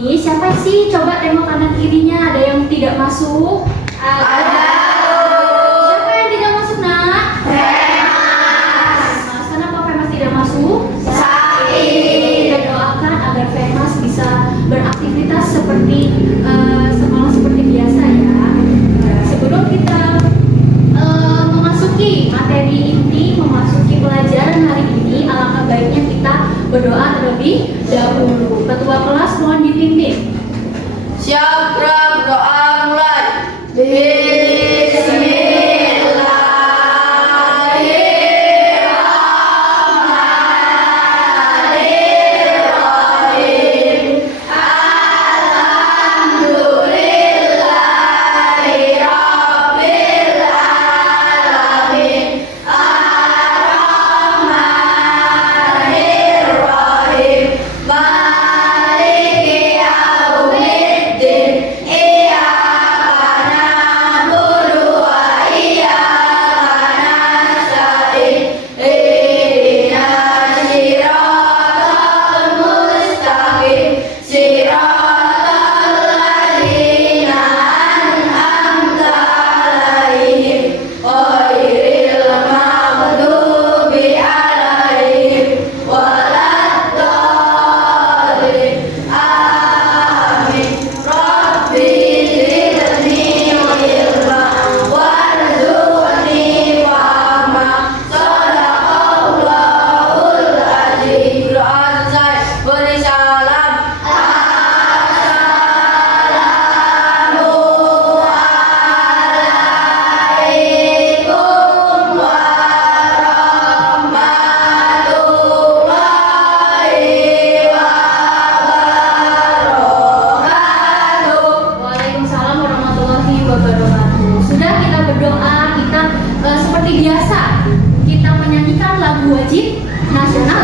ini siapa sih? Coba tengok kanan kirinya, ada yang tidak masuk? Ada. Siapa yang tidak masuk, Nak? Femas. Kenapa Femas tidak masuk? Sakit. Kita doakan agar Femas bisa beraktivitas seperti seperti biasa ya. Sebelum kita memasuki materi inti, memasuki pelajaran hari ini, alangkah baiknya kita berdoa terlebih dahulu. Ketua kelas mohon dipimpin. Siap, doa mulai.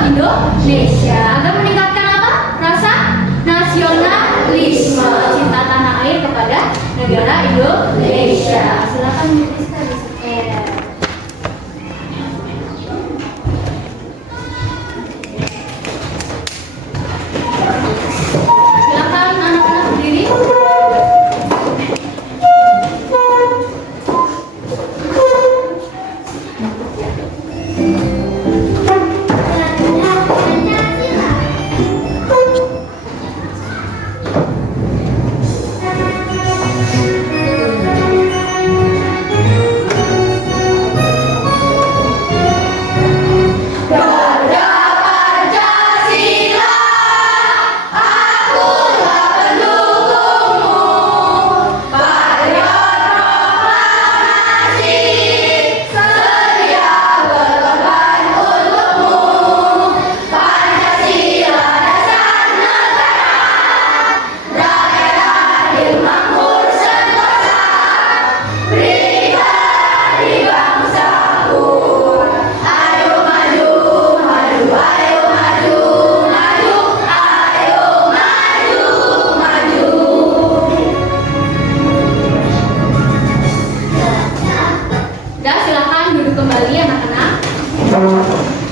Indonesia agar meningkatkan apa? Rasa nasionalisme, cinta tanah air kepada negara Indonesia. Silakan Rizka disetel. Silakan anak-anak berdiri.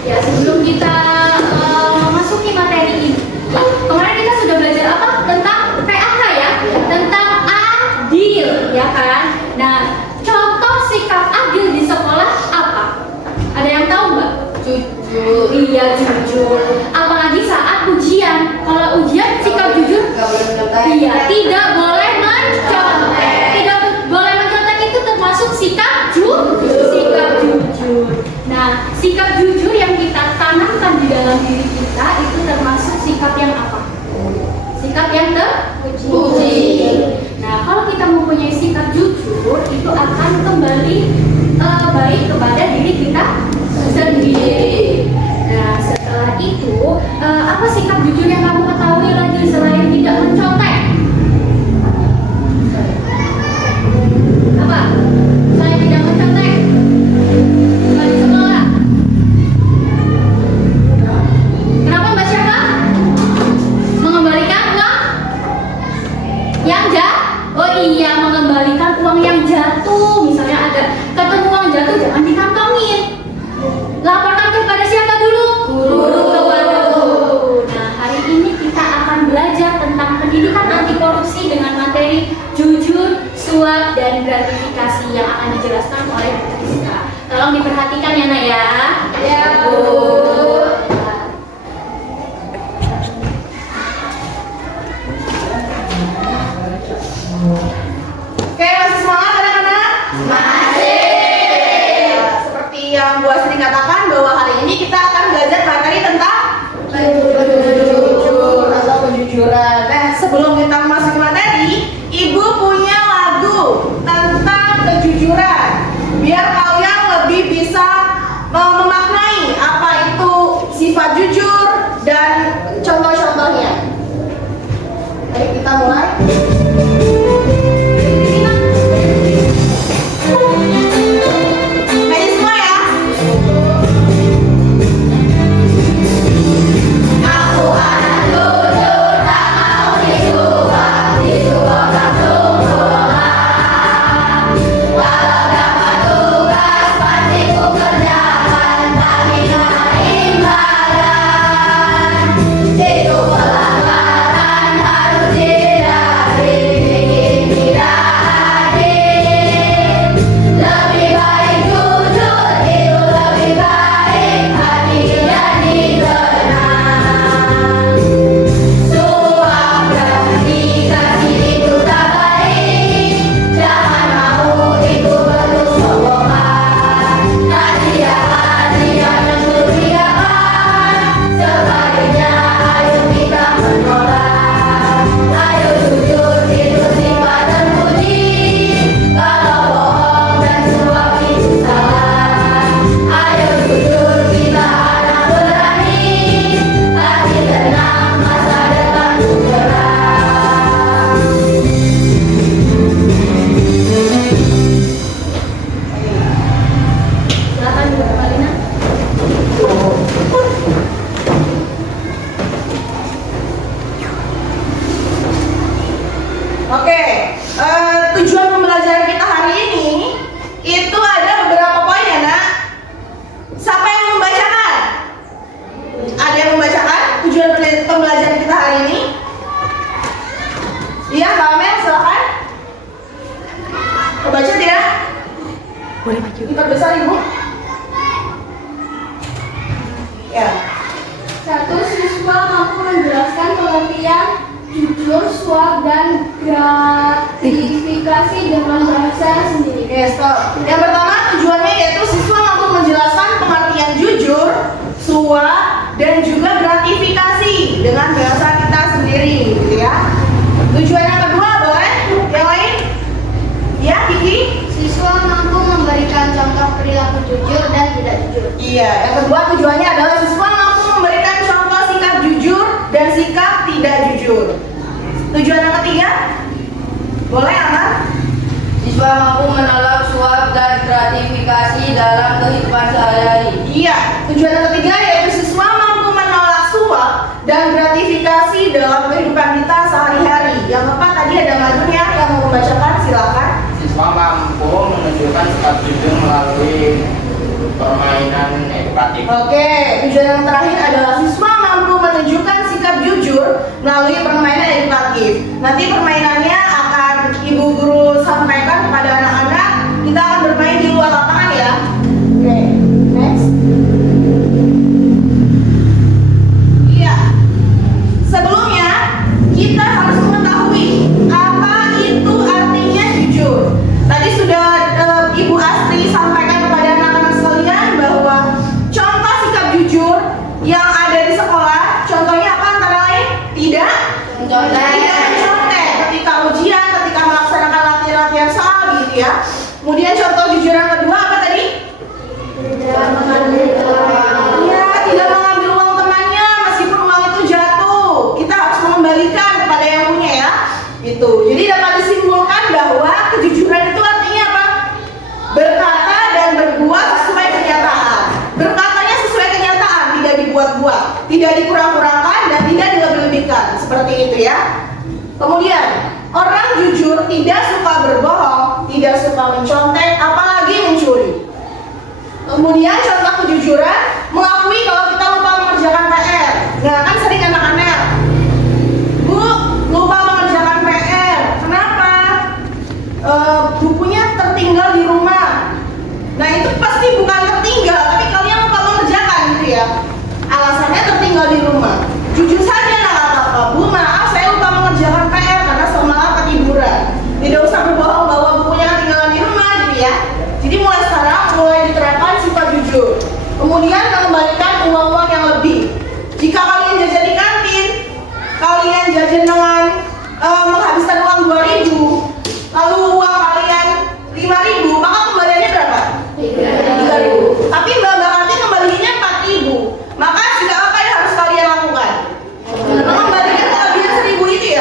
Ya, sebelum kita masuki materi ini, kemarin kita sudah belajar apa? Tentang PAK ya, tentang adil, ya kan? Nah, contoh sikap adil di sekolah apa? Ada yang tahu nggak? Jujur. Iya, jujur. Apalagi saat ujian. Kalau ujian sikap jujur, iya, tidak boleh mencontek. Tidak boleh mencontek itu termasuk sikap jujur. Sikap jujur. Nah, sikap jujur yang kita tanamkan di dalam diri kita itu termasuk sikap yang apa? Sikap yang terpuji. Nah, kalau kita mempunyai sikap jujur, itu akan kembali baik kepada diri kita sendiri. Nah, setelah itu, apa sikap jujur yang kamu ketahui lagi selain tidak mencontek? Apa? Selain tidak mencontek? Kenapa Mbak Syafa? Mengembalikan uang yang oh iya, mengembalikan uang yang jatuh. Misalnya ada ketemu uang jatuh, jangan dikantongin. Laporkan kepada siapa dulu? Guru. Kepada guru. Nah, hari ini kita akan belajar tentang suap dan gratifikasi yang akan dijelaskan oleh Bu Rizka. Tolong diperhatikan ya Nak ya. Ya, Bu. Oke, masih semangat anak-anak? Masih. Seperti yang Bu Asri katakan bahwa hari ini kita akan belajar materi tentang jujur atau kejujuran. Nah, sebelum kita masuk materi, Ibu punya lagu tentang kejujuran. Biar kalian lebih bisa memaknai apa itu sifat jujur dan contoh-contohnya. Baik, kita mulai. Ready semua ya? Aku anak jujur, tak mau disuap langsung pulang. Walau dapat tugas pasti ku kerjakan, tak minta imbalan. Itu pelanggaran harus dihindari, bikin tidak adil. Lebih baik jujur, itu lebih baik, hati dan ditenang. Suap gratifikasi itu tak baik, jangan mau itu bersombongan. Hadiah mencurigakan, sebaliknya ayo kita menolak. Ayo jujur, itu sifat terpuji, kalau bohong dan suap itu salah. Ayo jujur, kita anak berani, hati tenang, masa depan ku cerah. Silakan Bu Kalina. Oke, tujuan pembelajaran kita hari ini itu ada beberapa poin ya Nak. Siapa yang membacakan? Ada yang membacakan tujuan pembelajaran kita hari ini? Iya, Mbak Amel, silakan. Kebaca tidak? Boleh maju. Diperbesar Ibu. Ya. 1. Siswa mampu menjelaskan pengertian jujur, suap, dan gratifikasi dengan bahasa sendiri. Oke, stop. Yang pertama tujuannya yaitu siswa mampu menjelaskan pengertian jujur, suap, dan juga gratifikasi dengan bahasa kita sendiri, gitu ya. Tujuan yang kedua boleh? Yang lain? Ya, Kiki? Siswa mampu memberikan contoh perilaku jujur dan tidak jujur. Iya, yang kedua tujuannya adalah siswa mampu memberikan contoh sikap jujur dan sikap tidak jujur. Tujuan yang ketiga? Boleh, Amar? Siswa mampu menolak suap dan gratifikasi dalam kehidupan sehari-hari. Iya, tujuan yang ketiga yaitu siswa mampu menolak suap dan gratifikasi dalam kehidupan kita sehari-hari. Yang keempat tadi ada Madunya yang mau membacakan, silakan. Siswa mampu menunjukkan sikap jujur melalui permainan edukatif. Oke, tujuan yang terakhir adalah siswa mampu menunjukkan sikap jujur melalui permainan edukatif. Nanti permainannya akan Ibu Guru sampaikan kepada anak-anak. Kita akan bermain di luar lapangan ya. Oke, next. Iya. Sebelumnya kita harus mengetahui apa itu artinya jujur. Tadi sudah Ibu Astri sampaikan kepada anak-anak sekalian bahwa contoh sikap jujur yang ada di sekolah, contohnya apa antara lain? Tidak mencontek ketika ujian, ketika melaksanakan latihan-latihan soal gitu ya. Kemudian contoh jujur yang kedua apa tadi? Tidak mengambil Iya, tidak mengambil uang temannya meskipun uang itu jatuh. Kita harus mengembalikan kepada yang punya ya. Gitu. Jadi dapat disimpulkan bahwa kejujuran itu artinya apa? Berkata dan berbuat sesuai kenyataan. Berkatanya sesuai kenyataan, tidak dibuat-buat, tidak dikurang-kurangkan dan tidak dilebih-lebihkan. Seperti itu ya. Kemudian, orang jujur tidak suka berbohong, tidak suka mencontek, apalagi mencuri. Kemudian contoh kejujuran, mengakui kalau kita lupa mengerjakan PR. Nah, kan sering anak-anak, Bu, lupa mengerjakan PR. Kenapa?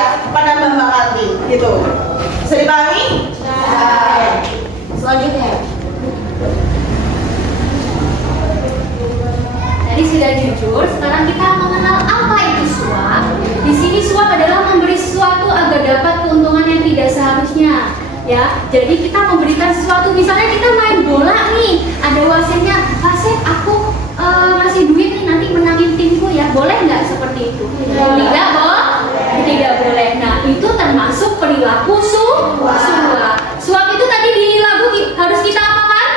ya, penambah kantin gitu. Bisa dipahami? Oke. Selanjutnya. Tadi sudah jujur, sekarang kita mengenal apa itu suap. Di sini suap adalah memberi sesuatu agar dapat keuntungan yang tidak seharusnya. Ya, jadi kita memberikan sesuatu. Misalnya kita main bola nih, ada wasitnya, wasit aku ngasih duit nih nanti menangin timku ya. Boleh nggak seperti itu? Tidak, tidak boleh. Nah, itu termasuk perilaku suap. Suap itu tadi di lagu harus kita apakan?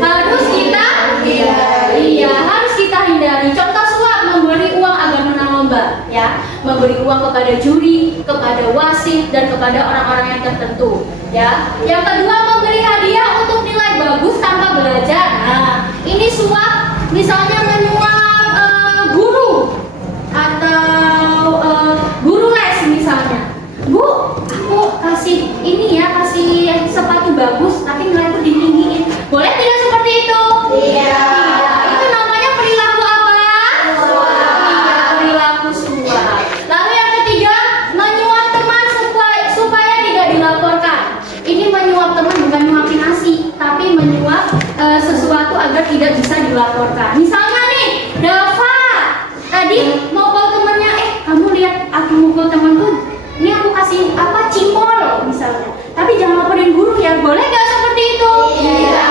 Harus kita hindari. Iya, harus kita hindari. Contoh suap, memberi uang agar menang lomba, ya, memberi uang kepada juri, kepada wasit, dan kepada orang-orang yang tertentu. Ya, yang kedua memberi hadiah untuk nilai bagus tanpa belajar. Nah, ini suap, misalnya menyuap guru atau guru les misalnya. Bu, aku kasih ini ya, kasih sepatu bagus, tapi nilaiku ditinggiin. Boleh tidak seperti itu? Iya. Itu namanya perilaku apa? Iya, perilaku suap. Lalu yang ketiga, menyuap teman supaya tidak dilaporkan. Ini menyuap teman bukan nyuapin nasi, tapi menyuap sesuatu agar tidak bisa dilaporkan. Misalnya nih, Dava tadi mukul temennya, kamu lihat aku mukul temanku, ini aku kasih apa, cimol misalnya. Tapi jangan laporin guru ya, boleh nggak seperti itu? Iya.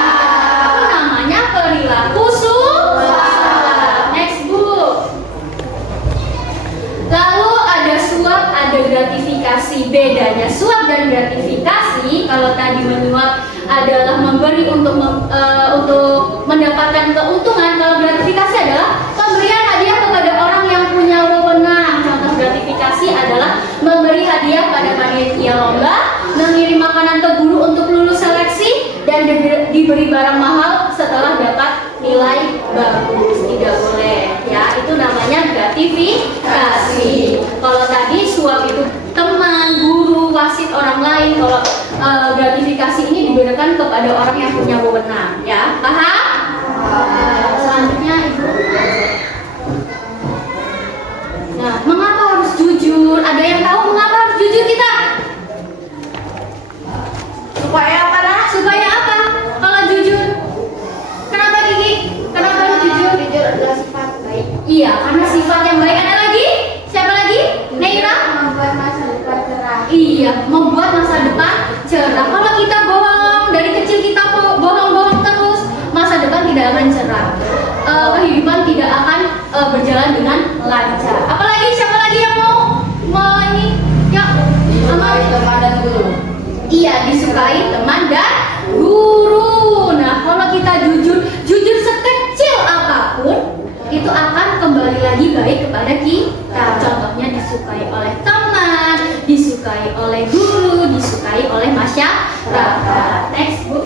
Itu namanya perilaku suap. Next Bu. Lalu ada suap, ada gratifikasi. Bedanya suap dan gratifikasi, kalau tadi menyuap adalah memberi untuk mendapatkan keuntungan, kalau gratifikasi adalah pemberian hadiah kepada orang yang punya wewenang. Contoh gratifikasi adalah memberi hadiah pada panitia lomba, mengirim makanan ke guru untuk lulus seleksi, dan diberi barang mahal setelah dapat nilai bagus. Tidak boleh ya, itu namanya gratifikasi. Kalau tadi suap itu teman, guru, wasit, orang lain. Kalau gratifikasi ini diberikan kepada orang yang punya wewenang, ya, paham? Selanjutnya Ibu. Nah, mengapa harus jujur? Ada yang tahu mengapa harus jujur kita? Supaya apa dah? Supaya apa? Kalau jujur, kenapa Kiki? Kenapa harus jujur? Jujur adalah sifat baik. Iya, karena sifat yang baik. Ada lagi? Siapa lagi? Neira? Membuat masa depan cerah. Iya, membuat masa depan cerah. Kalau kita bohong, dari kecil kita bohong-bohong terus, masa depan tidak akan cerah. Kehidupan tidak akan berjalan dengan lancar. Apalagi siapa lagi yang mau ini? Ya, Disukai teman dan guru. Iya, disukai teman dan guru. Nah, kalau kita jujur sekecil apapun, itu akan kembali lagi baik kepada kita. Contohnya disukai oleh teman, disukai oleh guru, disukai oleh masyarakat. Next, Bu.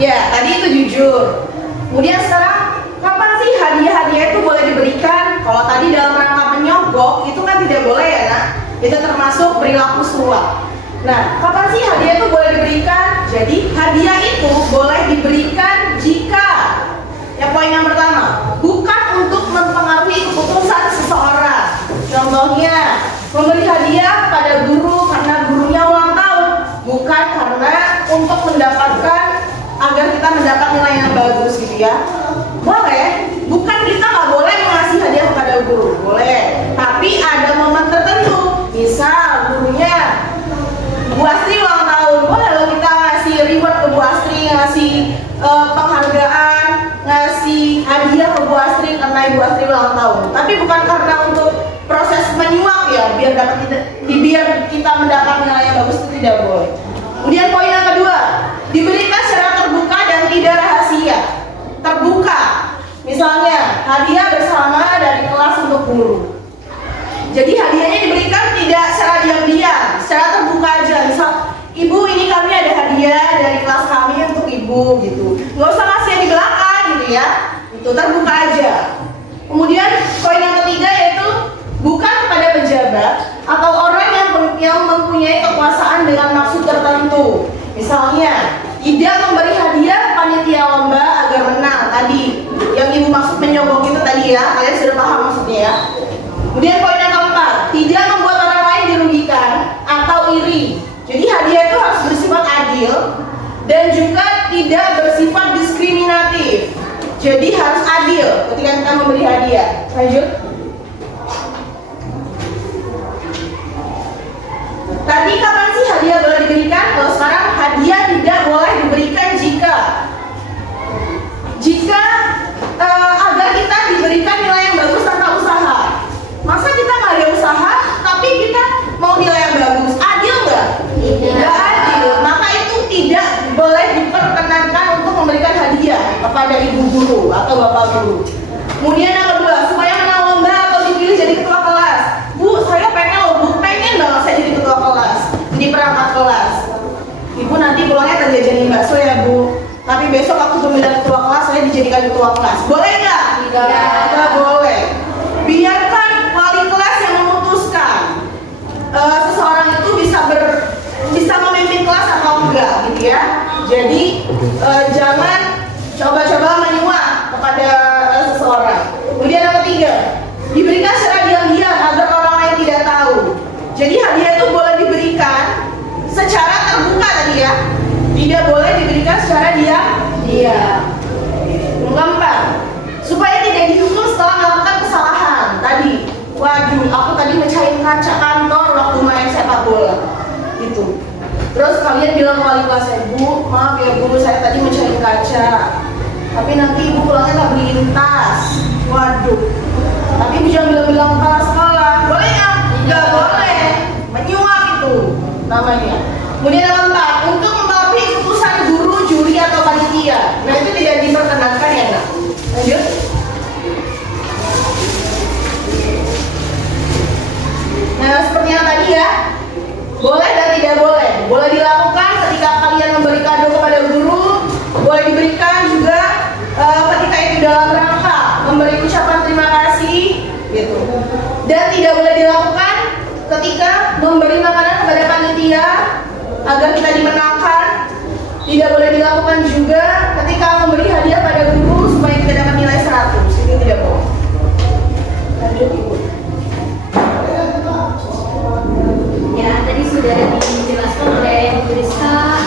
Ya, tadi itu jujur. Kemudian sekarang, kapan sih hadiah-hadiah itu boleh diberikan? Kalau tadi dalam rangka menyogok, itu kan tidak boleh ya, Nak? Itu termasuk perilaku suap. Nah, kapan sih hadiah itu boleh diberikan? Jadi, hadiah itu boleh diberikan jika, ya poin yang pertama, bukan untuk mempengaruhi keputusan seseorang. Contohnya, memberi hadiah pada guru karena gurunya ulang tahun, bukan karena untuk mendapatkan agar kita mendapat nilai yang bagus gitu ya. Boleh, bukan kita nggak boleh mengasih hadiah kepada guru, boleh. Tapi ada momen tertentu, misal gurunya Bu Astri ulang tahun, boleh loh kita ngasih reward ke Bu Astri, ngasih penghargaan, ngasih hadiah ke Bu Astri karena Ibu Astri ulang tahun. Tapi bukan karena untuk proses menyuap ya, biar kita mendapat nilai yang bagus, itu tidak boleh. Kemudian poin yang kedua, diberikan secara terbuka dan tidak rahasia. Terbuka, misalnya hadiah bersama dari kelas untuk guru. Jadi hadiahnya diberikan tidak secara diam-diam, secara terbuka aja. Misal, Ibu ini kami ada hadiah dari kelas kami untuk Ibu gitu. Nggak usah ngasih yang di belakang gitu ya. Itu terbuka aja. Kemudian poin yang ketiga yaitu bukan kepada pejabat atau orang yang mempunyai kekuasaan dengan maksud tertentu. Misalnya, tidak memberi hadiah panitia lomba agar menang tadi. Yang Ibu maksud menyogok itu tadi ya. ya, kalian sudah paham maksudnya ya. Kemudian poin yang keempat, tidak membuat orang lain dirugikan atau iri. Jadi hadiah itu harus bersifat adil dan juga tidak bersifat diskriminatif. Jadi harus adil ketika kita memberi hadiah. Lanjut. Tadi kapan sih hadiah boleh diberikan? Kalau sekarang hadiah tidak boleh diberikan jika agar kita diberikan nilai yang bagus tanpa usaha. Masa kita nggak ada usaha, tapi kita mau nilai yang bagus? Adil nggak? Nggak adil. Maka itu tidak boleh diperkenankan untuk memberikan hadiah kepada ibu guru atau bapak guru. Kemudian yang kedua, supaya menang lomba atau dipilih jadi ketua kelas. Bu, saya pengen loh, Bu, pengen banget saya jadi ketua kelas, jadi perangkat kelas. Ibu nanti pulangnya akan jajanin bakso ya, Bu. Tapi besok waktu pemilihan ketua kelas saya dijadikan ketua kelas. Boleh nggak? Tidak boleh. Biarkan wali kelas yang memutuskan seseorang itu bisa memimpin kelas atau enggak, gitu ya. Jadi jangan coba-coba menyuap kepada seseorang. Kemudian yang ketiga, diberikan secara diam-diam agar orang lain tidak tahu. Jadi hadiah itu boleh diberikan secara terbuka tadi ya. Tidak boleh diberikan secara diam. Yang keempat, supaya tidak dihukum setelah melakukan kesalahan. Tadi, waduh, aku tadi mecahin kaca kantor waktu main sepak bola. Itu. Terus kalian bilang ke wali kelas, Bu, maaf ya Bu, saya tadi mecahin kaca. Tapi nanti ibu pulangnya nggak beliin tas. Waduh. Tapi ibu jangan bilang-bilang kepala sekolah. Boleh nggak? Nggak boleh. Menyuap itu namanya. Kemudian yang keempat, untuk mempengaruhi keputusan guru, juri atau panitia. Nah itu tidak diperkenankan ya, Nak. Lanjut. Nah seperti yang tadi ya, boleh dan tidak boleh. Boleh dilakukan ketika kalian memberi kado kepada guru. Boleh diberikan juga ketika itu dalam rangka memberi ucapan terima kasih, gitu. Dan tidak boleh dilakukan ketika memberi makanan kepada panitia agar kita dimenangkan. Tidak boleh dilakukan juga ketika memberi hadiah pada guru supaya kita dapat nilai 100. Itu tidak boleh. Lanjut Ibu. Ya, tadi sudah dijelaskan oleh Bu Rizka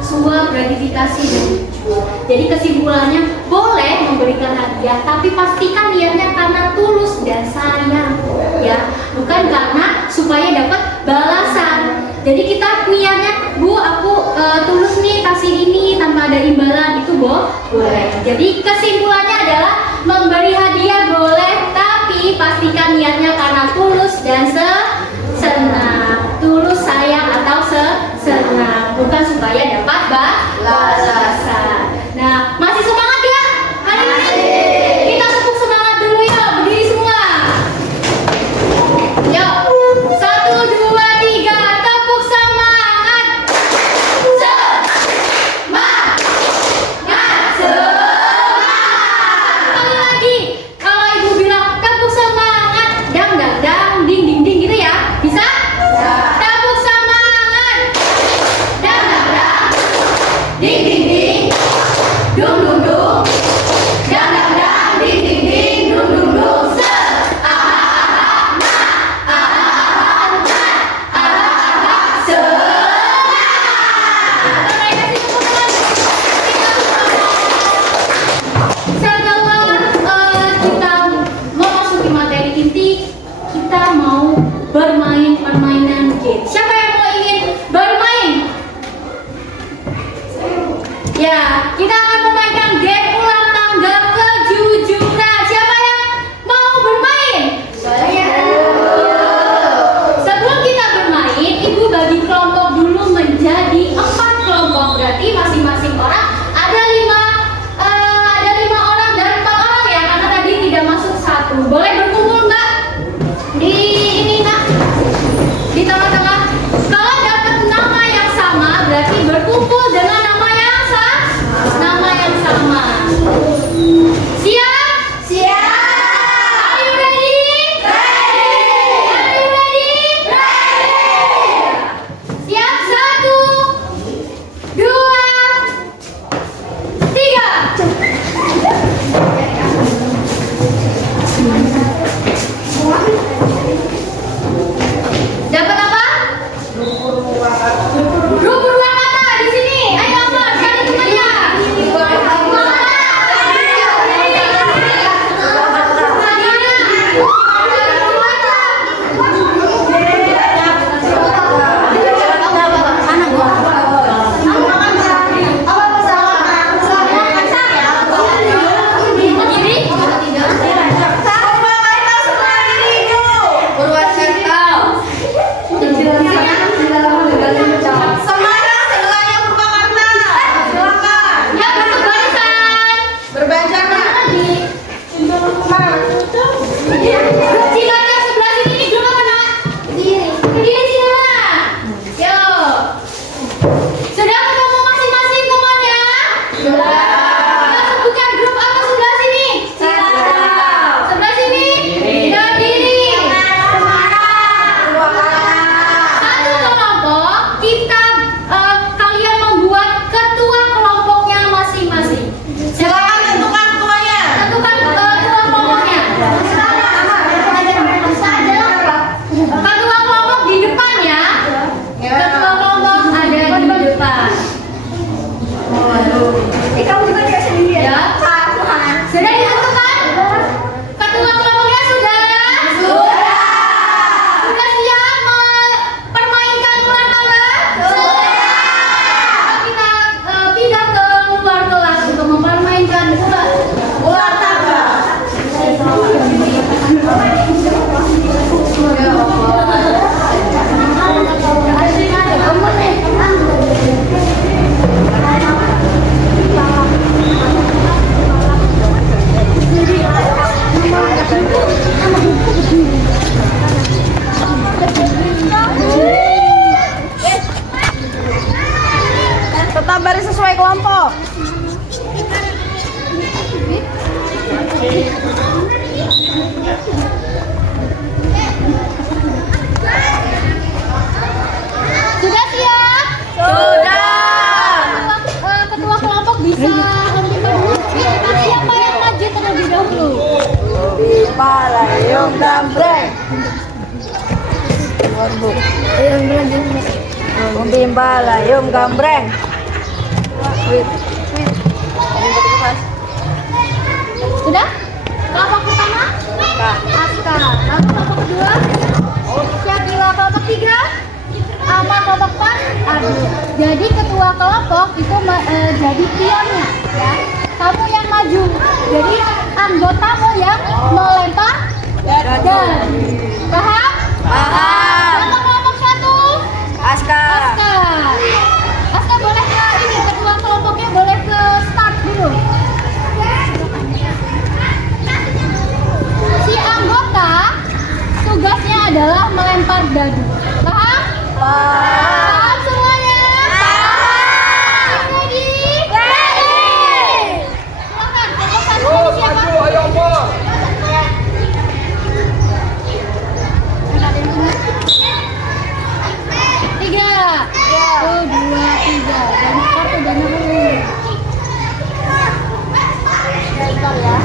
suap, gratifikasi dan jujur. Jadi kesimpulannya boleh memberikan hadiah, tapi pastikan niatnya karena tulus dan sayang, ya, bukan karena supaya dapat balasan. Jadi kita niatnya, Bu, aku tulus nih kasih ini tanpa ada imbalan, itu boleh. Jadi kesimpulannya adalah memberi hadiah boleh, tapi pastikan niatnya karena tulus dan senang, tulus sayang atau senang, bukan supaya dapat balasan. Nah, masih semangat ya hari ini? Kita tepuk semangat dulu ya, berdiri semua. Yuk, 1, 2, 3, tepuk semangat. Semangat. Sekali lagi, kalau ibu bilang tepuk semangat, dang dang dang, ding ding ding gitu ya, bisa? Tepuk semangat, dang dang dang, ding ding ding, dung dung dung, dang dang dang, ding ding ding, dung dung dung, setelah kita memasuki materi inti, kita mau bermain permainan game. Siapa yang mau ingin bermain? Ya, kita akan memainkan game ulang tangga kejujuran. Siapa yang mau bermain? Saya. Sebelum kita bermain, ibu bagi kelompok dulu menjadi 4 kelompok. Berarti masing-masing orang ada 5 orang dan 4 orang ya, karena tadi tidak masuk 1. Boleh berkumpul nggak? Di ini nak, di tengah-tengah. Kalau dapat nama yang sama, berarti berkumpul dengan nama yang sama. Siap? Siap. Are you ready? Ready. Are you ready? Siap, 1, 2, 3. ayam gambreng. Bimbal ayam gambreng. Sudah? Kelompok pertama? Aska. Lalu kelompok kedua? Syakila. Kelompok tiga? Amal. Kelompok empat? Aduh. Jadi ketua kelompok itu jadi pionnya, ya. Kamu yang maju. Jadi anggotamu yang melempar dan paham? Paham. Contoh kelompok satu? Aska. Aska. Aska boleh ke ini, ketua kelompoknya boleh ke start dulu. Si anggota tugasnya adalah melempar dadu. Paham? Paham semuanya? Paham. Ready? Silakan, kelompok satu siapa? Tiga. Tuh, dua, tiga. Dan kartu dana dulu. Bentar ya.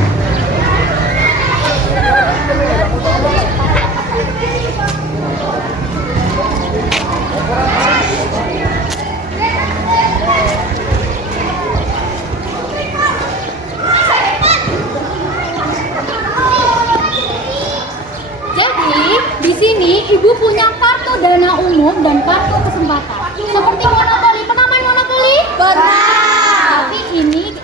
Jadi, di sini ibu punya kartu dana umum dan kartu kesempatan. Seperti monopoli, pernah main monopoli? Pernah. Tapi ini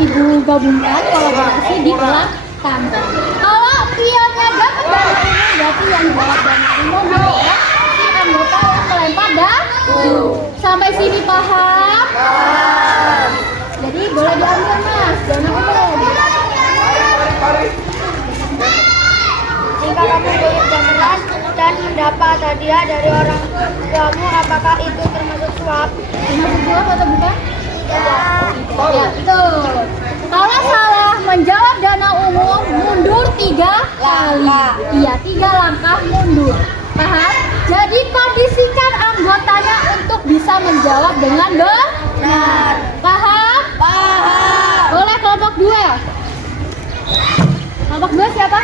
ibu gabungkan kolaborasi di dalam kantong. Kalau pionnya dapat dana umum, berarti yang jawab dana umum adalah si anggota yang melempar dadu. Sampai sini paham? Paham. Jadi boleh diambil mas, dana umum. Jika kamu boleh gamelan dan mendapat hadiah dari orang tuamu, apakah itu termasuk suap? Termasuk suap atau bukan? Ya, betul. Kalau salah menjawab dana umum, mundur 3 kali. Iya, 3 langkah mundur. Paham? Jadi kondisikan anggotanya untuk bisa menjawab dengan benar. Paham? Paham. Boleh kelompok 2. Kelompok 2 siapa?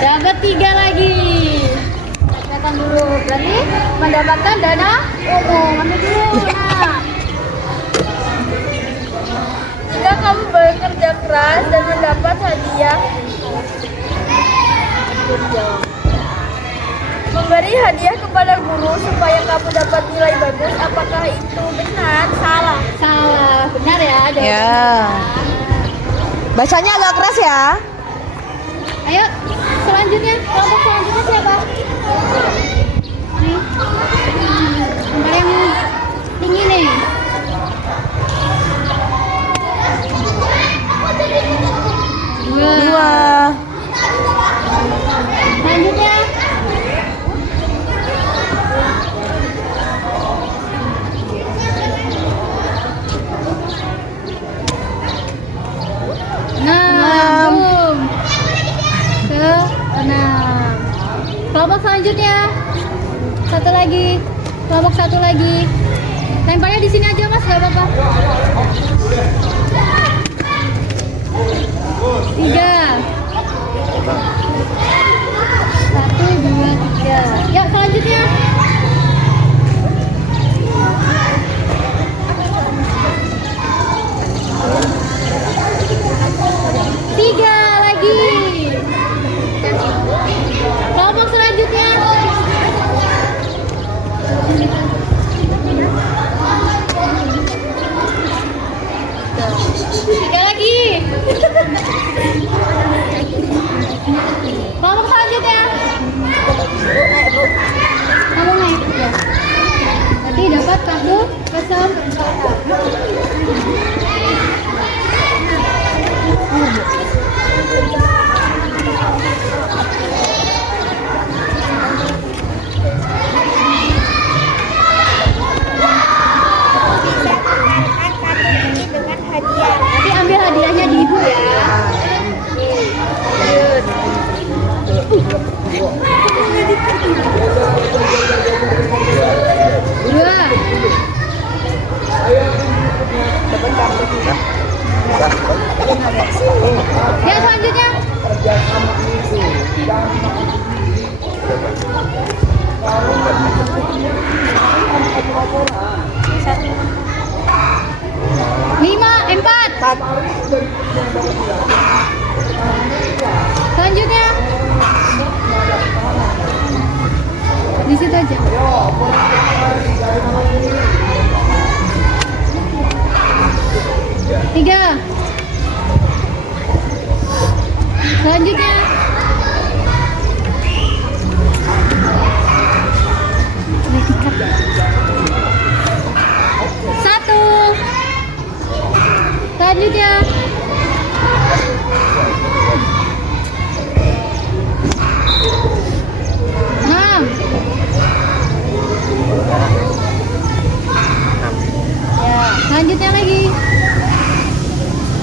Dapat 3 lagi. Silakan dulu. Berarti mendapatkan dana umum. Ambil dulu. Nah. Jika kamu bekerja keras dan mendapat hadiah, memberi hadiah kepada guru supaya kamu dapat nilai bagus, apakah itu benar? Salah. Salah. Benar ya? Jawabannya. Ya. Bacanya agak keras ya. Ayo, selanjutnya, kelompok selanjutnya siapa? Nih, gambar yang tinggi nih. Dua. Selanjutnya. Enam. Ke 6. Kelompok selanjutnya. Satu lagi. Kelompok satu lagi. Lemparnya di sini aja mas, gak apa-apa. 3. 1, 2, 3. Yuk selanjutnya. 3 lagi. Kelompok selanjutnya. 3 lagi. Kelompok selanjutnya. Kamu naik ya. Berarti dapat kartu Selanjutnya. Di situ aja. Tiga. Selanjutnya. Satu. Selanjutnya. Enam. Ya, selanjutnya lagi.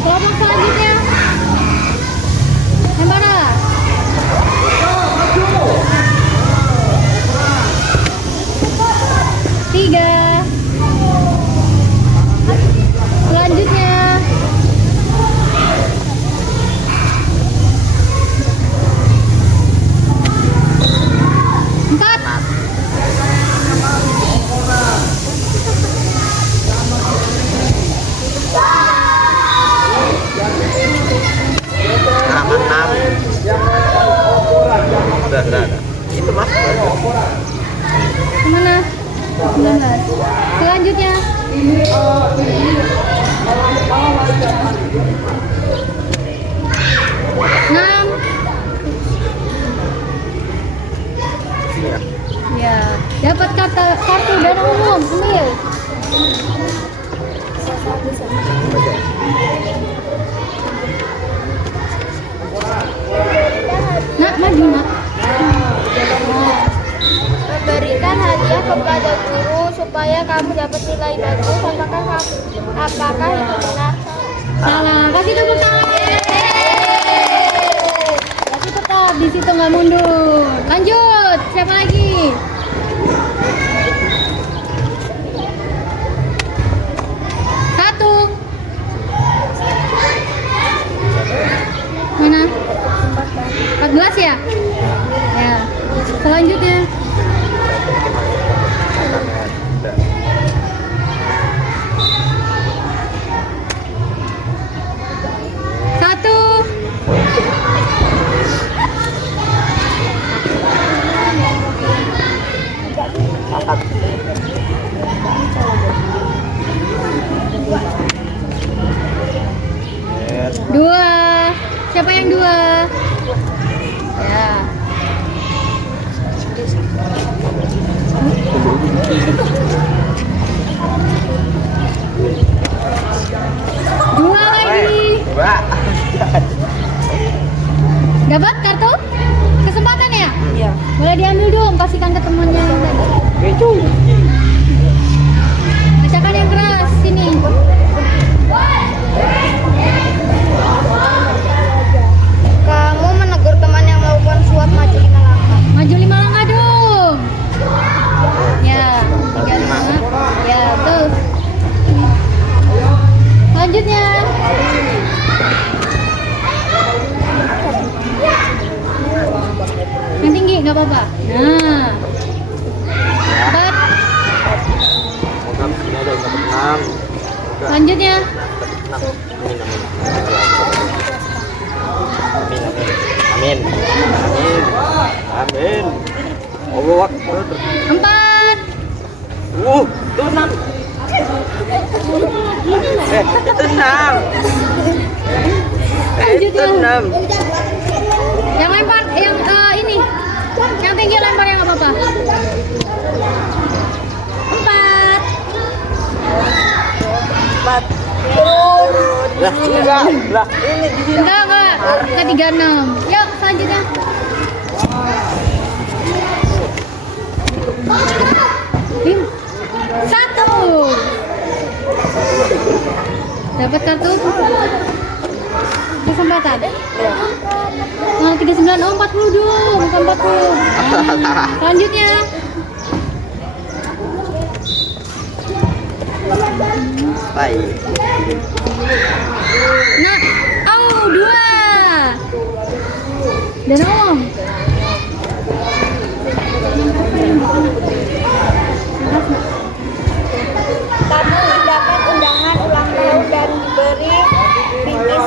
Kelompok selanjutnya. Yang mana? Tiga. Selanjutnya. Empat. Udah. Itu mas. Kemana? 19. Selanjutnya. Enam. Ya, dapat kartu dana umum, ambil. Nak, maju nak. Memberikan hadiah kepada guru supaya kamu dapat nilai bagus. Apakah itu benar? Salah, kasih tepuk tangan. Kasih tetap di situ nggak mundur. Lanjut, siapa lagi? Satu. Mana? 14 ya? Ya. Selanjutnya. Satu. Dua. Siapa yang dua? Ya. Dua lagi. Dapat kartu? Kesempatan ya? Iya. Boleh diambil dong, kasihkan ke temannya yang tadi. Bacakan yang keras, sini. Kamu menegur teman yang melakukan suap, maju 5 langkah. Maju 5 langkah dong. Ya, 3 langkah. Ya, betul. Selanjutnya. Yang tinggi, nggak apa-apa. Nah. 4. Selanjutnya. Amin. Allah Akbar. 4. Itu 6. Itu 6. Lanjut ya. 6. Yang lempar, yang ini. Yang tinggi lempar yang nggak apa-apa. 4. Lah, enggak. Lah, ini di sini. Enggak. Ke 36. Yuk, selanjutnya. Bim. 1. Dapat kartu? Kesempatan? Nah, 39. Oh, 40 dong, bukan 40. Nah, selanjutnya. Baik. Nah, 2. Dan om. Kamu mendapat undangan ulang tahun dan diberi bingkisan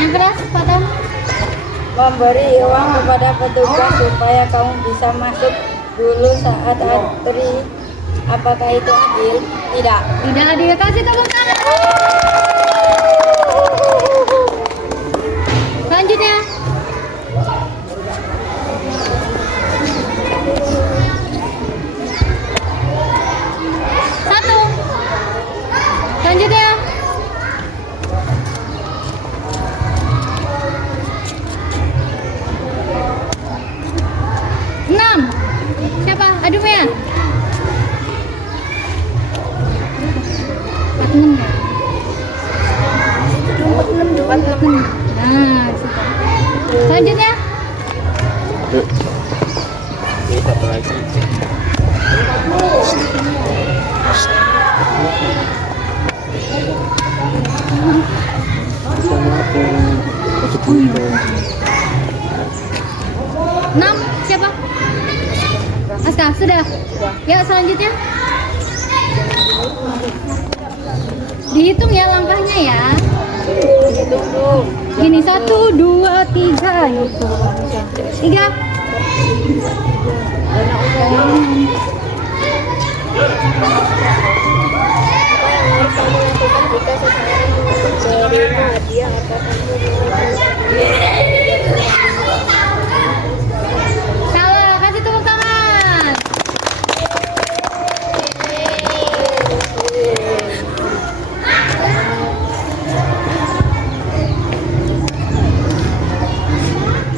Yang keras, Fatam. Memberi uang kepada petugas supaya kamu bisa masuk dulu saat antri. Apakah itu adil? Tidak. Tidak adil, kasih tepuk tangan. Selanjutnya. Satu. Selanjutnya. Enam. Siapa? Aduh ya. Nah, selanjutnya. Ini satu lagi. Enam. Siapa? Aska, sudah. Ya, selanjutnya. Dihitung ya langkahnya ya. Gini 1, 2, 3 gitu. 3. Salah, kasih tepuk tangan.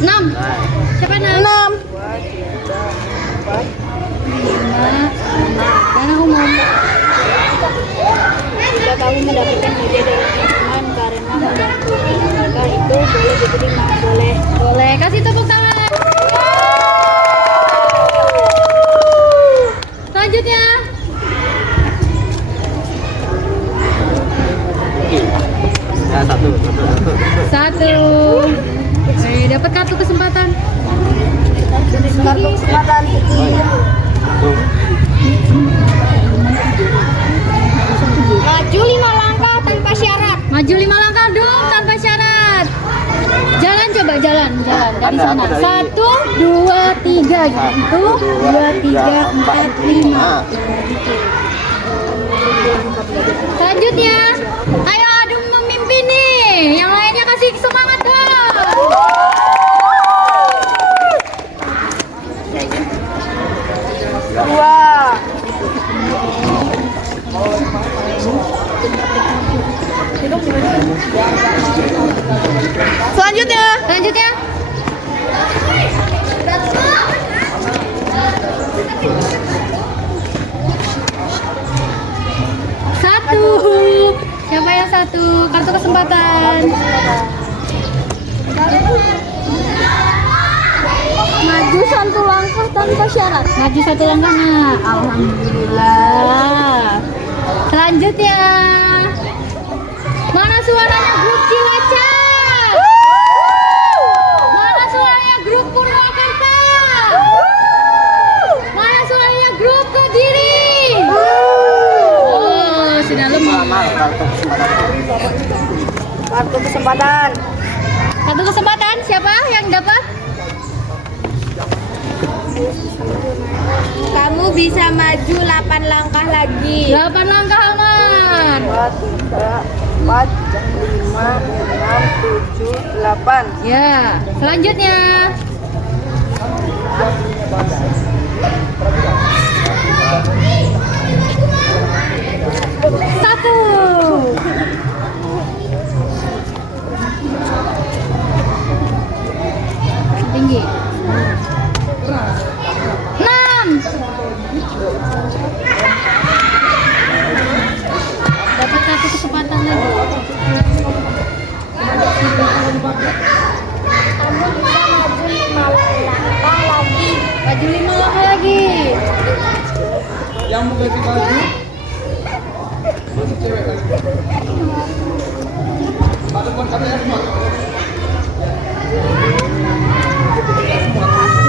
Enam. Siapa enam? Dana umum. Jika kamu mendapatkan hadiah dari teman karena membantu, maka itu boleh diterima. Boleh. Boleh, kasih tepuk tangan. Selanjutnya. Ya, satu. Satu. Dapat kartu kesempatan. Kartu kesempatan. Tuh. Maju 5 langkah tanpa syarat. Maju 5 langkah dong tanpa syarat. Jalan coba jalan dari sana. 1, 2, 3 gitu. 2, 3, 4, 5. Selanjutnya, ayo adu memimpin nih. Yang lainnya kasih semangat dong. Dua. Selanjutnya. Selanjutnya. Satu. Siapa yang satu? Kartu kesempatan. Maju 1 langkah tanpa syarat. Maju 1 langkah. Nah, alhamdulillah. Selanjutnya. Mana suaranya grup Cilacap? Mana suaranya grup Purwakarta? Mana suaranya grup Kediri? Oh, sudah lemah. Kartu kesempatan. Satu kesempatan, siapa yang dapat? Kamu bisa maju 8 langkah lagi. 8 langkah aman. 2, 3, 4, 5, 6, 7, 8. Ya, selanjutnya. Satu. Tinggi. 6. Dapat satu kesempatan lagi. Kamu bisa maju 5 langkah lagi. Maju 5 langkah lagi. Yang mau ganti baju masih cewek kan? Ada depan kamera semua. Dua.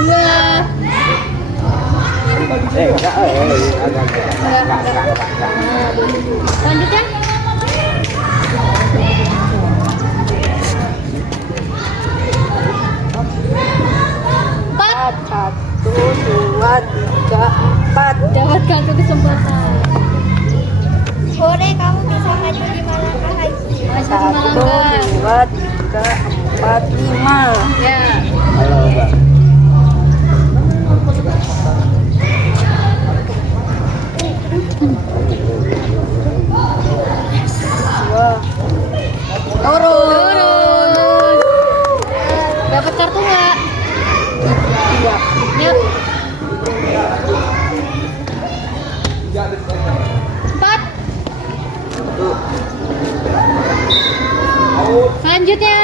Enggak. Lanjutnya. 1, 2, 3, 4, 5. Ya. Halo, Mbak. Turun. Dapat kartu nggak? Yuk. 4. Selanjutnya.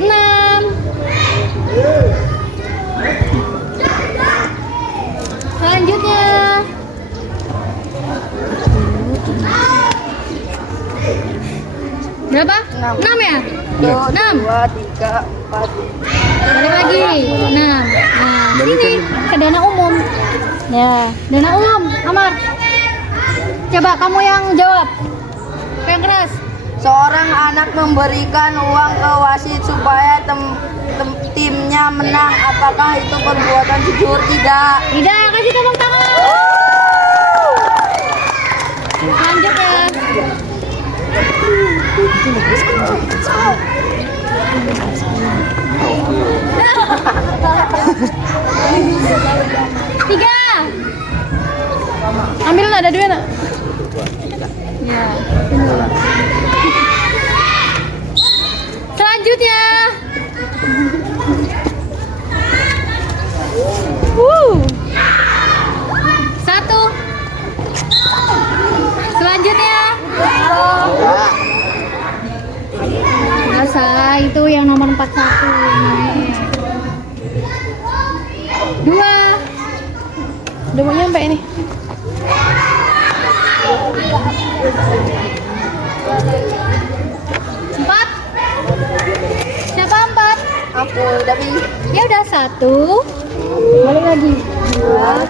6. Selanjutnya. Berapa? 6 ya? 6. 2, 3, 4. Balik lagi. 6. Nah, sini ke dana umum. Ya, dana umum. Amar. Coba kamu yang jawab. Yang keras. Seorang anak memberikan uang ke wasit supaya timnya menang. Apakah itu perbuatan jujur? Tidak. Tidak, kasih tepuk tangan. Lanjut ya. Tiga. Ambil nak, ada dua nak. Ya. Selanjutnya. Satu. Selanjutnya. Nggak salah, itu yang nomor 41 ini. 2. Udah mau nyampe ini. 4. Siapa 4? Aku tapi Ya udah 1. Balik lagi. 2,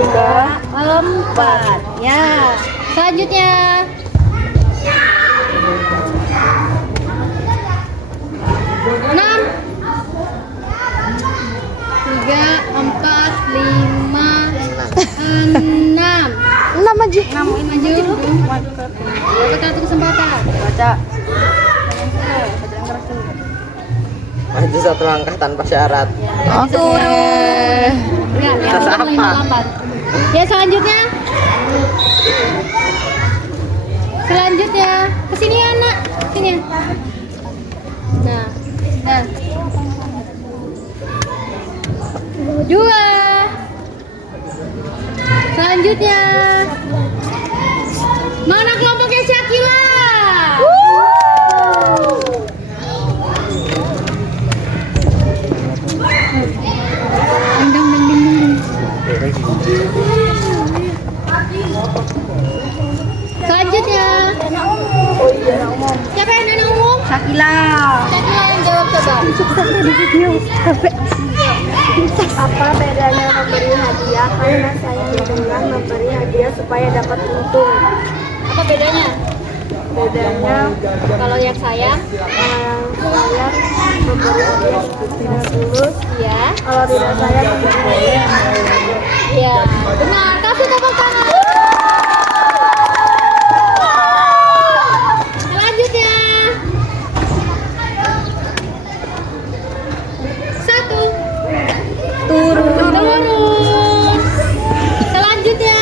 3, 4. Ya. Selanjutnya. 6. 3, 4, 5, 6. 6 aja. 6 maju. Dapat satu kesempatan. baca. Maju satu langkah tanpa syarat. Turun. Ya, yang Terus nomor apa? 58. Ya, selanjutnya. Selanjutnya. Kesini ya, nak. Sini ya. Nah. Nah. 2. Selanjutnya. Mana kelompoknya Syakila? Selanjutnya. Siapa yang dana umum? Syakila. Syakila yang jawab coba. Apa bedanya memberi hadiah? Karena saya dengan memberi hadiah supaya dapat untung. Apa bedanya? Bedanya Kalau yang saya, saya memberi hadiah dengan tulus. ya, Kalau tidak saya memberi hadiah. ya, benar. Kasih tepuk tangan. Selanjutnya. 1. Turun. Selanjutnya.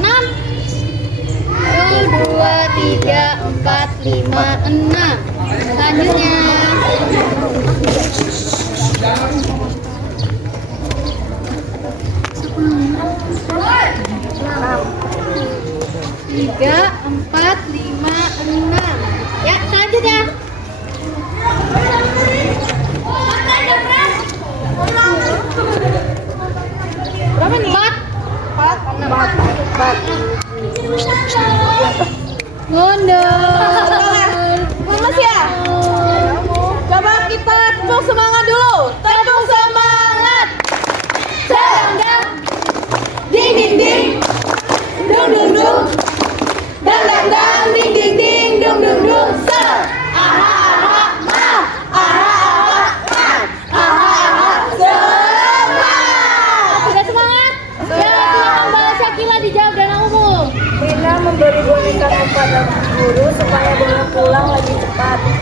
6. 5, 6. Selanjutnya. Tiga, 4, 5, 6. Ya, selanjutnya. Berapa nih? 4. Mundur. Lemes ya?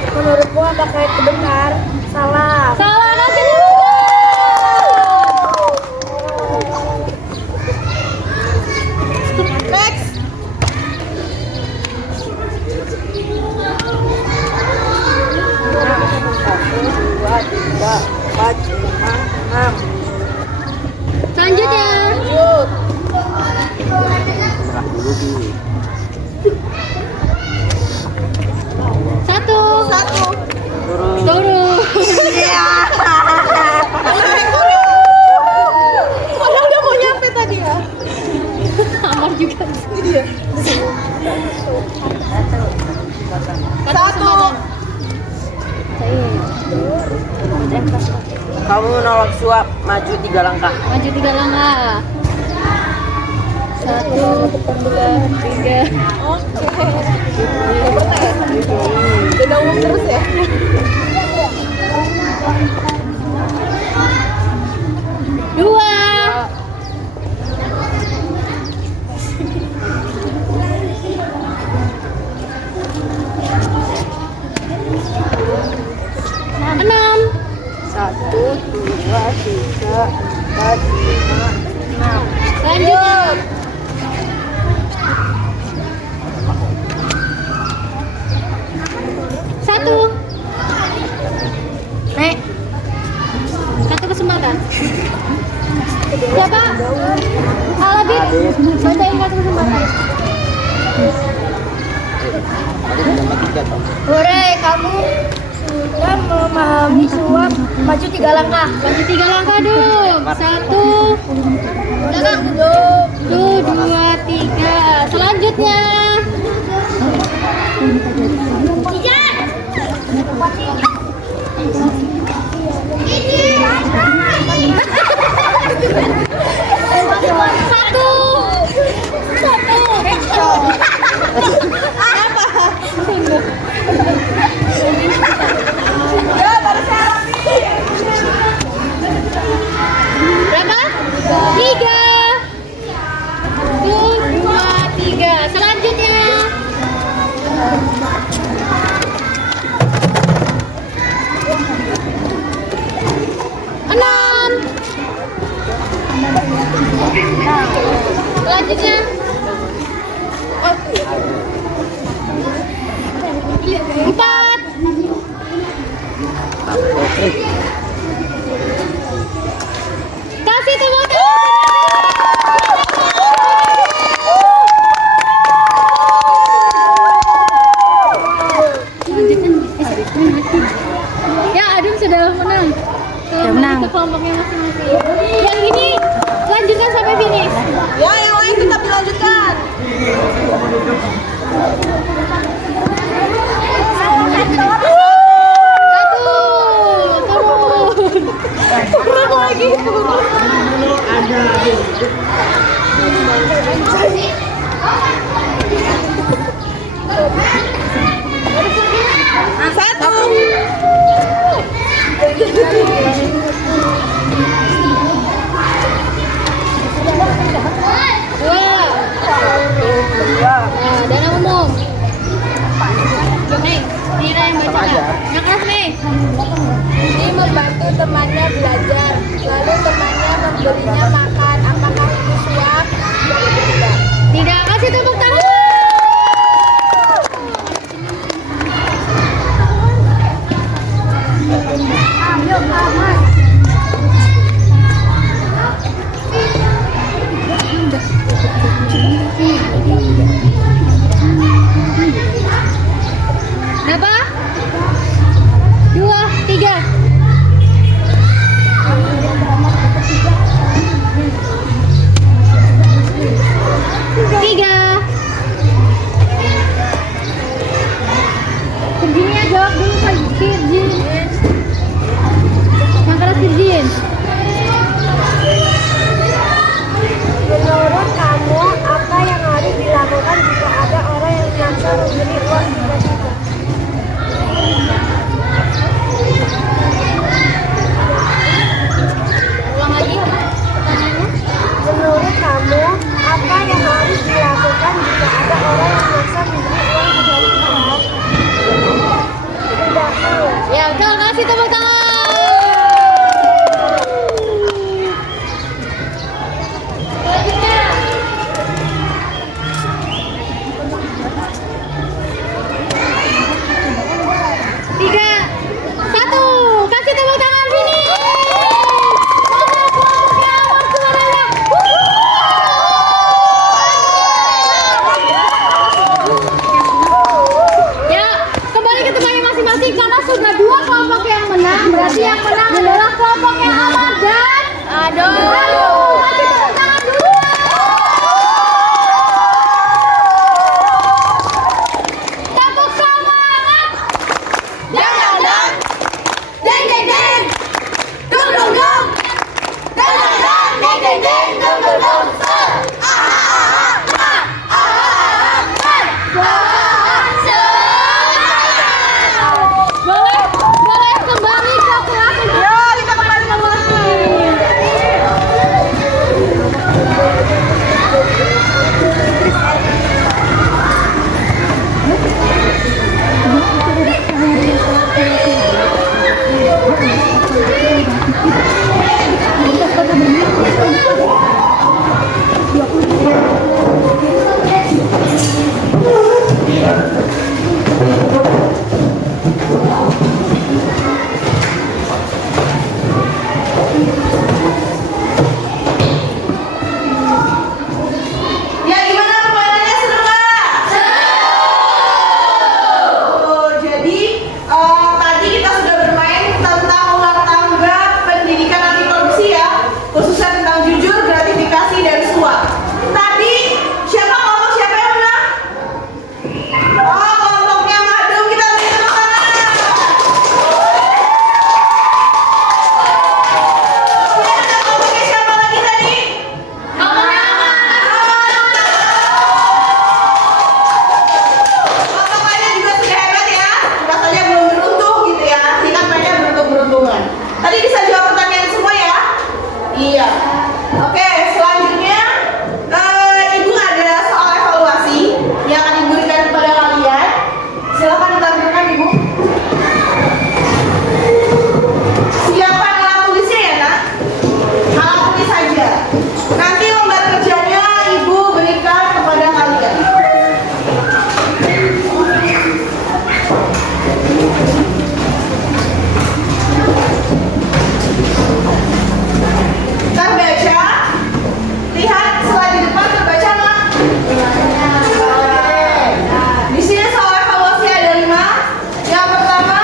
Menurutmu apakah itu benar? Salah. Salah nasi Next. Dua, tiga, empat, lima, enam. Selanjutnya. Lanjut. Satu. Turun. Turun. Padahal udah mau nyampe tadi ya. Amar juga. Satu. Kamu menolak suap, maju 3 langkah. Maju 3 langkah. 1, 2, 3. Udah ngomong terus ya. Dua. Enam. 1, 2, 3, 4, 5, 6. Selanjutnya. Satu. Nek, Satu kesempatan. Siapa? Alabit. Bacain satu kesempatan. hore, kamu sudah memahami suap. Maju 3 langkah. Maju 3 langkah dong. 1, Belakang duduk. 2, 3. Selanjutnya. Berapa? 3. 1, 2, 3. Selanjutnya. Enam. Selanjutnya. Empat. Kasih tepuk tangan. Ya, Adum sudah menang. Sudah menang. Ke kelompoknya masing-masing. Yang ini lanjutkan sampai finish. Ya, yang lain tetap dilanjutkan. Satu. Turun. Turun lagi. Satu. Dua. Nah, dana umum. Nih, Nira yang baca. Yang kelas nih. Ini membantu temannya belajar. Lalu temannya memberinya makan. Apakah itu suap? Tidak. Tidak, kasih tepuk tangan. Berapa? 2, 3. Tiga. Virginia jawab dulu Kak Virgin. Yang keras Virgin. Menurut kamu, apa yang harus dilakukan jika ada orang yang memaksa memberi uang tiba-tiba? Ulang lagi pertanyaannya. Menurut kamu, apa yang harus dilakukan jika ada orang yang memaksa memberi uang tiba-tiba? kasih tepuk tangan. Selanjutnya. 3, 1, kasih tepuk tangan sini. Mana kelompoknya aman suaranya? Ya, kembali ke tempatnya masing-masing karena sudah 2 kelompok yang menang. Berarti yang menang adalah kelompok yang aman dan aduh. Kasih tepuk tangan dulu. Tepuk semangat. Dang dang dang, deng deng deng, dong dong dong, dang dang dang, deng deng deng, dong dong dong. Boleh kembali ke kelas untuk Ya, kita kembali mengulangi. Ya, gimana permainannya, seru nggak? Oh, jadi tadi kita sudah bermain tentang ular tangga pendidikan anti korupsi ya, khususnya tentang jujur, gratifikasi, dan suap. Tadi siapa kelompok siapa yang menang? Oh, kelompoknya Madum, kita beri tepuk tangan. Kemudian ada kelompoknya siapa lagi tadi? Kelompoknya Kelompok lainnya juga sudah hebat ya, rasanya belum beruntung gitu ya. Ini kan mainnya beruntung-beruntungan. Tadi bisa jawab pertanyaan semua ya? Iya. Oke, selanjutnya Ibu ada soal evaluasi yang akan Ibu berikan kepada kalian. Silakan ditampilkan Ibu. Siapkan alat tulisnya ya nak? Alat tulis saja. Nanti lembar kerjanya Ibu berikan kepada kalian. Ntar baca, lihat slide di depan terbaca nggak? Di sini soal evaluasi ada 5. Yang pertama,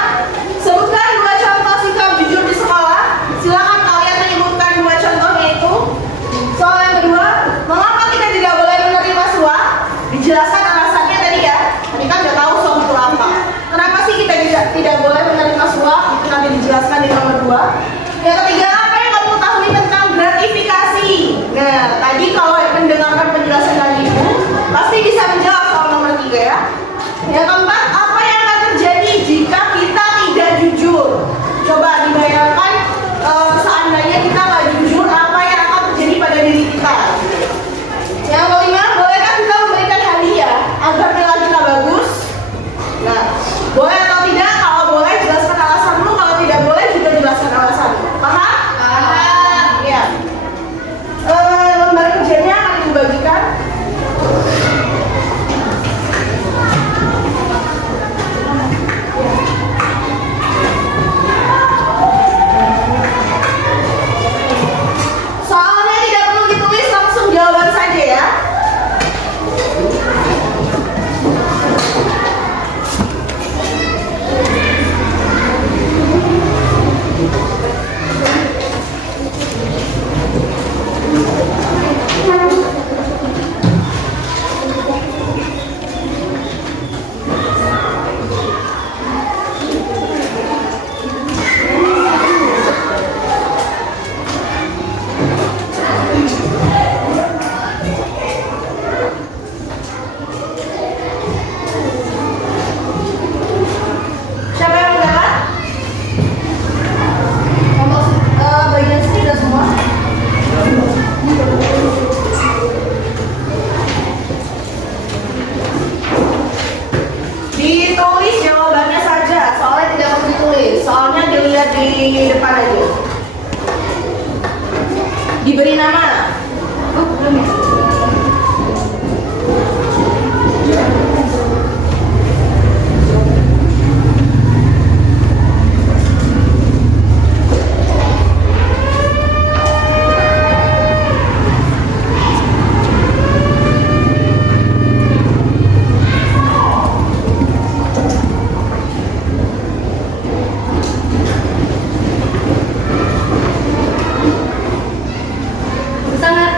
sebutkan 2 contoh sikap jujur di sekolah. Silakan kalian menyebutkan 2 contohnya itu. Soal yang kedua, mengapa kita tidak boleh menerima suap? Dijelaskan alasannya tadi ya. Tadi kan udah tahu suap itu apa. Kenapa sih kita tidak boleh menerima suap? Itu nanti dijelaskan di nomor 2. Yang ketiga, apa yang kamu ketahui tentang gratifikasi? Nah, tadi kalau mendengarkan penjelasan dari Ibu, pasti bisa menjawab soal nomor 3 ya. Yang keempat, apa yang akan terjadi jika kita tidak jujur? Coba dibayangkan seandainya kita nggak jujur, apa yang akan terjadi pada diri kita? Yang kelima, bolehkah kita memberikan hadiah agar nilai kita bagus? Nah, boleh atau tidak? Kalau boleh jelaskan alasanmu, kalau tidak boleh juga jelaskan alasanmu. Paham? di depan aja. Diberi nama. Oh, belum ya? Bisa nggak?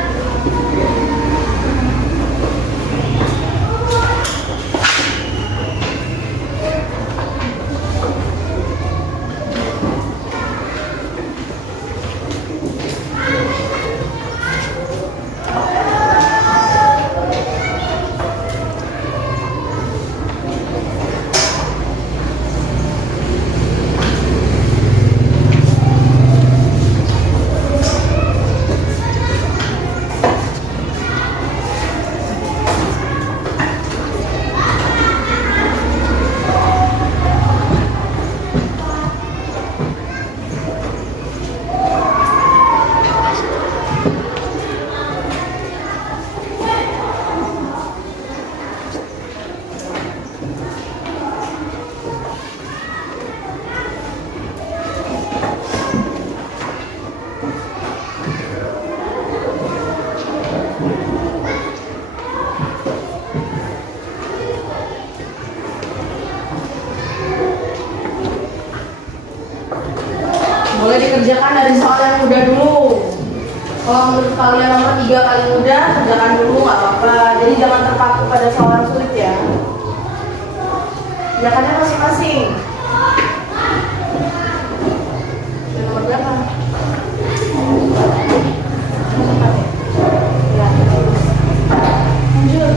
Boleh dikerjakan dari soal yang mudah dulu. Kalau menurut kalian nomor 3 paling mudah, kerjakan dulu nggak apa-apa. Jadi jangan terpaku pada soal yang sulit ya. Kerjakannya masing-masing. Dan nomor berapa? Ya, terus. Lanjut.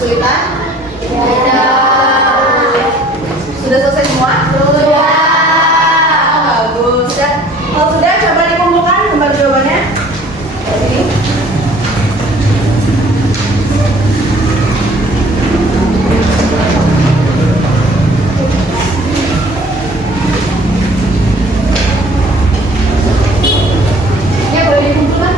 kesulitan? Sudah selesai semua? Sudah. Bagus. Sudah. Kalau sudah, coba dikumpulkan kembali jawabannya. Ini. Ya, boleh dikumpulkan.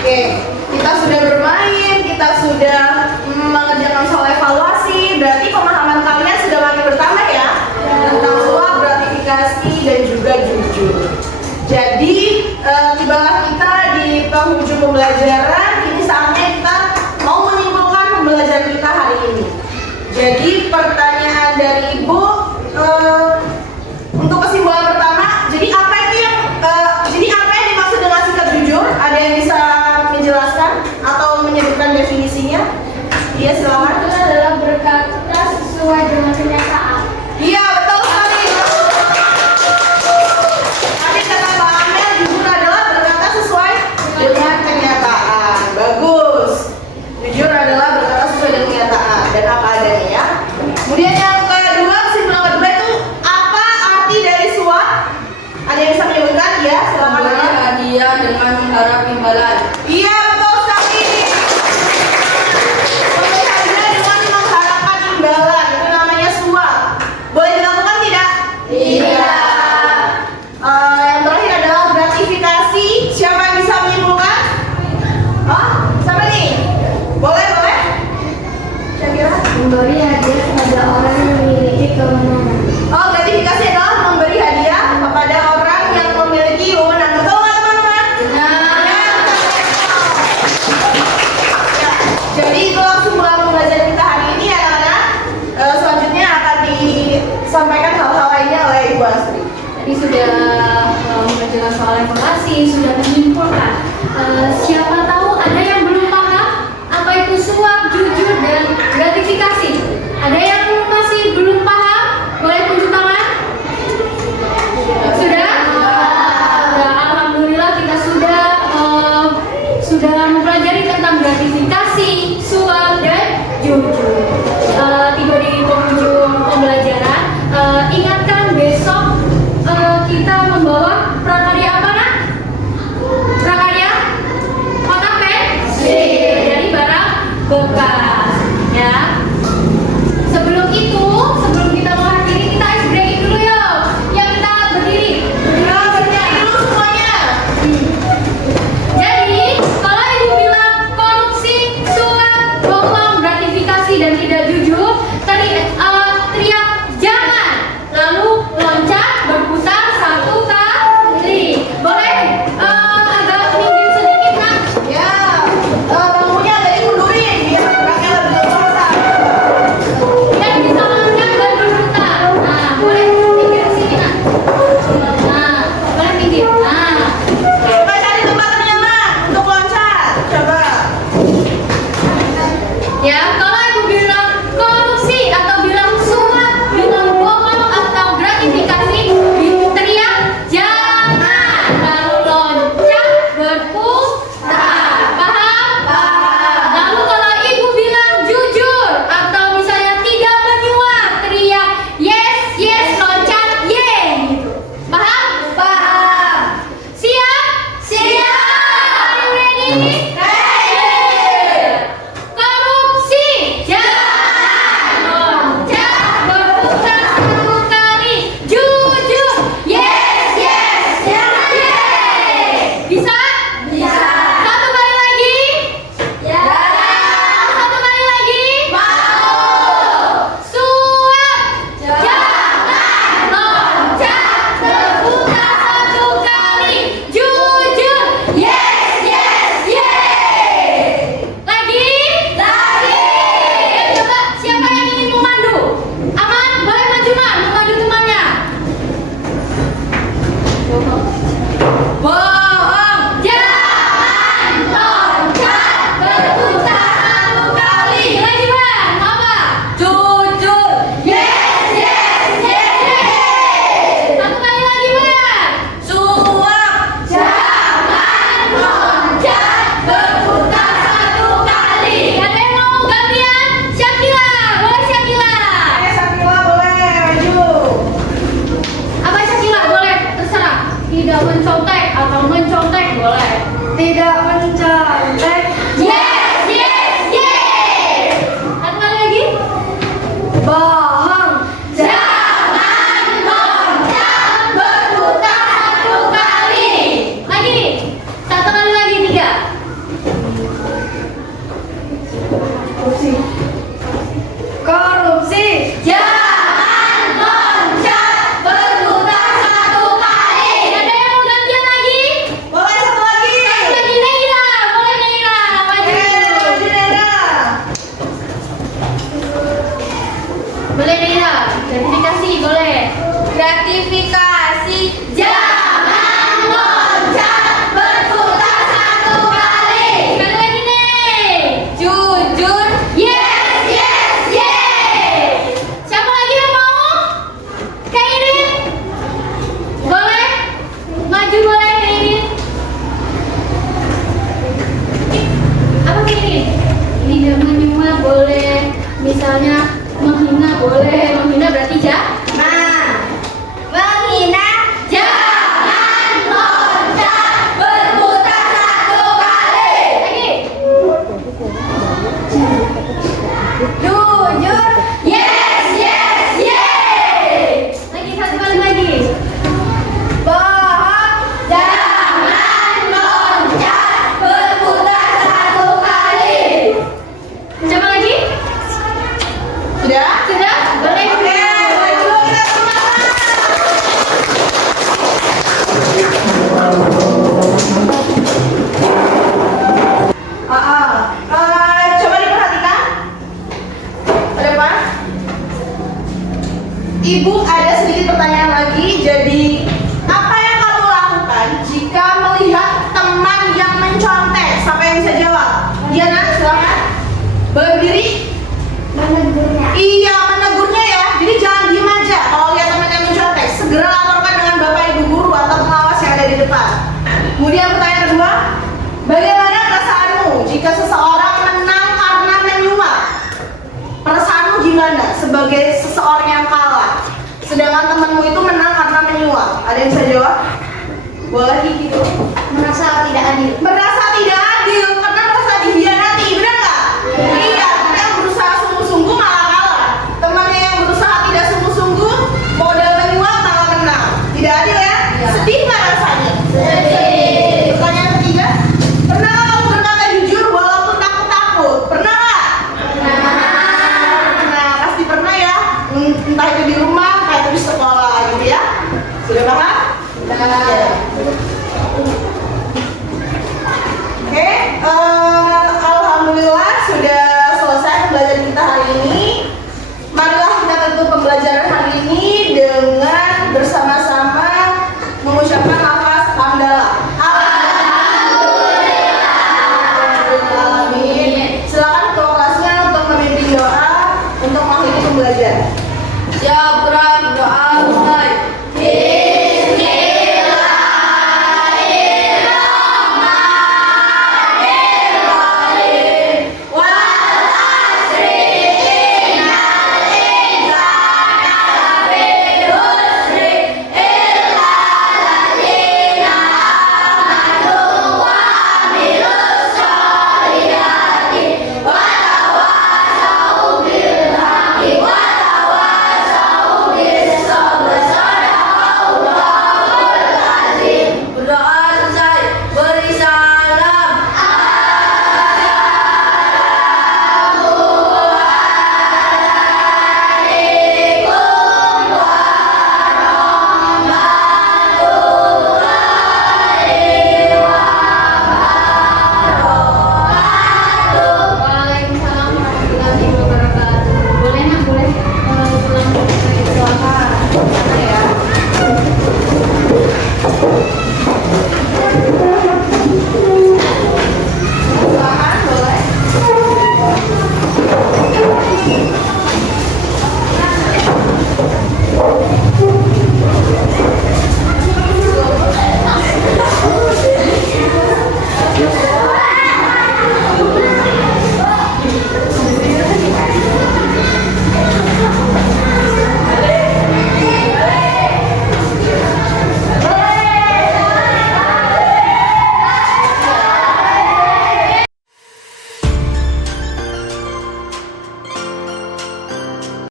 Oke, kita sudah bermain, kita sudah mengerjakan soal evaluasi. Berarti pemahaman kalian sudah makin bertambah ya tentang suap, gratifikasi, dan juga jujur. Jadi tibalah kita di penghujung pembelajaran. Ini saatnya kita mau menyimpulkan pembelajaran kita hari ini. Jadi pertanyaan dari Ibu untuk kesimpulan pertama. Jadi apa yang dimaksud dengan sikap jujur? Ada yang bisa menjelaskan atau menyebutkan definisinya? Iya, silakan. Itu adalah berkata sesuai dengan kenyataan. Iya, betul sekali. Tadi kata Pak Amel, jujur adalah berkata sesuai dengan kenyataan. Bagus. Jujur adalah berkata sesuai dengan kenyataan dan apa adanya ya. Kemudian yang kedua, kesimpulan kedua itu apa arti dari suap? Ada yang bisa menyebutkan? Ya, silakan. hadiah dengan mengharap imbalan. Iya, betul sekali. Memberi hadiah dengan mengharapkan imbalan, itu namanya suap. Boleh dilakukan tidak? Tidak. Yang terakhir adalah gratifikasi. Siapa yang bisa menyimpulkan? Oh, siapa nih? Boleh? Saya kira. Memberi hadiah kepada orang yang memiliki kewenangan. Oh, gratifikasi adalah memberi hadiah kepada orang yang memiliki wewenang. Betul nggak teman-teman? Ya, jadi itulah kesimpulan pembelajaran kita hari ini anak-anak. Selanjutnya akan disampaikan hal-hal lainnya oleh Ibu Astri. Tadi sudah menjelaskan soal evaluasi, sudah menyimpulkan. Siapa tahu ada yang belum paham apa itu suap, jujur, dan gratifikasi? Ada yang masih belum paham? Boleh tunjuk tangan? Sudah? Sudah, alhamdulillah kita sudah mempelajari tentang gratifikasi, suap, dan jujur. Tiba di penghujung pembelajaran. Ingatkan besok kita tidak mencontek atau mencontek boleh. Tidak mencontek. Yes, yes, yes. Satu kali lagi. Bohong. Jangan loncat berputar satu kali. Lagi. Satu kali lagi, 3. Korupsi. Jangan loncat berputar satu kali. Ada yang mau gantian lagi? Boleh satu lagi. Satu lagi Neira. Boleh Neira. Maju. Maju Nera. Boleh Neira. Gratifikasi boleh. Gratifikasi. Jangan loncat berputar satu kali. Sekali lagi nih. Jujur. Yes, yes, yes. Siapa lagi yang mau? Kak Irin? Boleh? Maju boleh Kak Irin? Apa Kak Irin? Ini jangan nyuma boleh. Misalnya menghina boleh. Menghina berarti Menghina. jangan loncat berputar satu kali. Lagi. Jujur. Yes, yes, yes. Lagi satu kali lagi. Bohong. Jangan loncat berputar satu kali. Coba lagi. Sudah? Sudah? Boleh. Oke, maju kita semangat. Coba diperhatikan. Ada apa? Ibu ada sedikit pertanyaan lagi. Jadi, apa yang kamu lakukan jika melihat teman yang mencontek? Siapa yang bisa jawab? Diana, silakan. Berdiri. Iya, menegurnya ya. Jadi jangan diem aja. Kalau lihat teman yang mencontek, segera laporkan dengan bapak ibu guru atau pengawas yang ada di depan. Kemudian pertanyaan kedua, bagaimana perasaanmu jika seseorang menang karena menyuap? Perasaanmu gimana sebagai seseorang yang kalah? Sedangkan temanmu itu menang karena menyuap. Ada yang bisa jawab? Boleh gitu. Merasa tidak adil. Merasa tidak adil karena merasa dikhianati, benar nggak? Iya, yang berusaha sungguh-sungguh malah kalah. Temannya yang berusaha tidak sungguh-sungguh modal menyuap malah menang. Tidak adil ya? Sedih nggak rasanya? Sedih. Pertanyaan ketiga, pernah kamu berkata jujur walaupun takut-takut? Pernah nggak? Pernah, pasti pernah ya. Entah itu di rumah, entah itu di sekolah gitu ya. Sudah paham? Sudah.